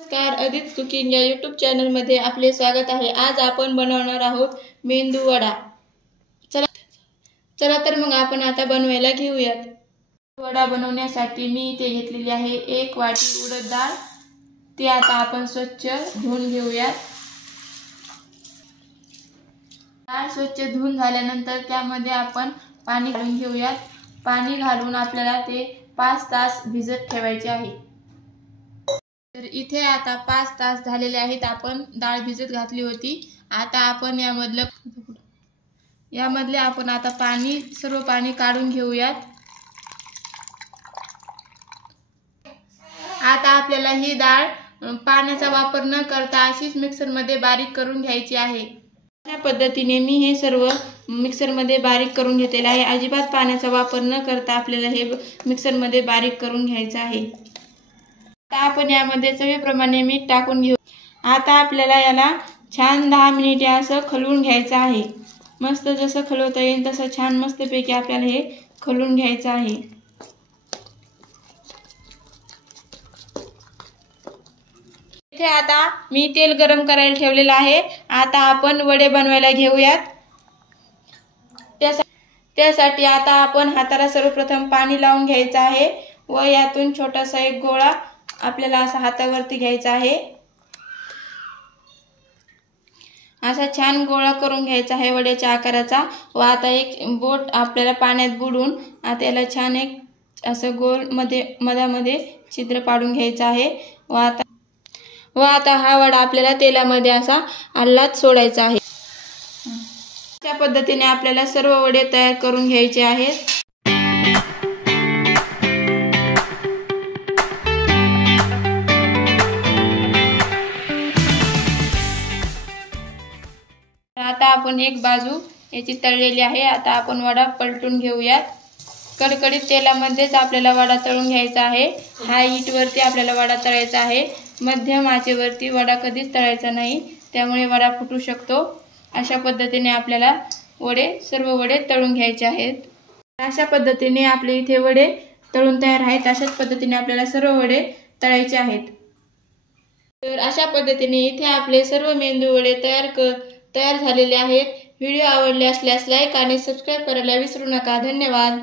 नमस्कार, अदित कुकिंग या यूट्यूब चॅनलमध्ये आपले स्वागत आहे। आज आपण बनवणार आहोत मेंदू वडा। चला तर मग आपण आता बनवायला घेऊयात। वडा बनवण्यासाठी मी इथे घेतलेली आहे 1 वाटी उडद डाळ। ती आता आपण स्वच्छ धुवून घेऊयात। डाळ स्वच्छ धुवून झाल्यानंतर त्यामध्ये आपण पाणी घालून घेऊयात। पाणी घालून आपल्याला ते 5 तास भिजत ठेवायचे आहे। तर इथे आता 5 तास झालेले आहेत। आपण डाळ भिजत घातली होती। आता आपण यामधले आपण आता सर्व पाणी काढून घेऊयात। आता आपल्याला ही डाळ पाण्याचा वापर न करता अशीच मिक्सर मध्ये बारीक करून घ्यायची आहे। अशा पद्धतीने मी हे सर्व मिक्सर मध्ये बारीक करून घेतलेले आहे। अजिबात पाण्याचा वापर न करता आपल्याला हे मिक्सर मध्ये बारीक करून घ्यायचे आहे। आता आपण यामध्ये चवीप्रमाणे मीठ टाकून घेऊ। आता आपल्याला याला छान 10 मिनिटे असं खलवून घ्यायचं आहे। मस्त जसं खलवता येईल तसं छान मस्तपैकी आपल्याला हे खलवून घ्यायचं आहे। इथे आता मी तेल गरम करायला ठेवलेलं आहे। आता आपण वडे बनवायला घेऊयात। त्यासाठी आता आपण हाताला सर्वप्रथम पाणी लावून घ्यायचं आहे व यातून छोटासा एक गोळा आपल्याला असा हातावरती घ्यायचा आहे। असा छान गोळा करून घ्यायचा आहे वड्याच्या आकाराचा। व आता एक बोट आपल्याला पाण्यात बुडून आता याला छान एक असं गोल मधामध्ये छिद्र पाडून घ्यायचं आहे। व आता हा वडा आपल्याला तेलामध्ये असा आल्लाद सोडायचा आहे। अशा पद्धतीने आपल्याला सर्व वडे तयार करून घ्यायचे आहेत। आता आपण एक बाजू याची तळलेली आहे। आता आपण वडा पलटून घेऊयात। कडकडीत तेलामध्येच आपल्याला वडा तळून घ्यायचा आहे। हाय हीट वरती आपल्याला वडा तळायचा आहे। मध्यम आचेवरती वडा कधीच तळायचा नाही, त्यामुळे वडा फुटू शकतो। अशा पद्धतीने आपल्याला सर्व वडे तळून घ्यायचे आहेत। अशा पद्धतीने आपले इथे वडे तळून तयार आहेत। अशाच पद्धतीने आपल्याला सर्व वडे तळायचे आहेत। तर अशा पद्धतीने इथे आपले सर्व मेंदू वडे तयार झालेले आहेत। व्हिडिओ आवडले असल्यास लाईक आणि सबस्क्राइब करायला विसरू नका। धन्यवाद।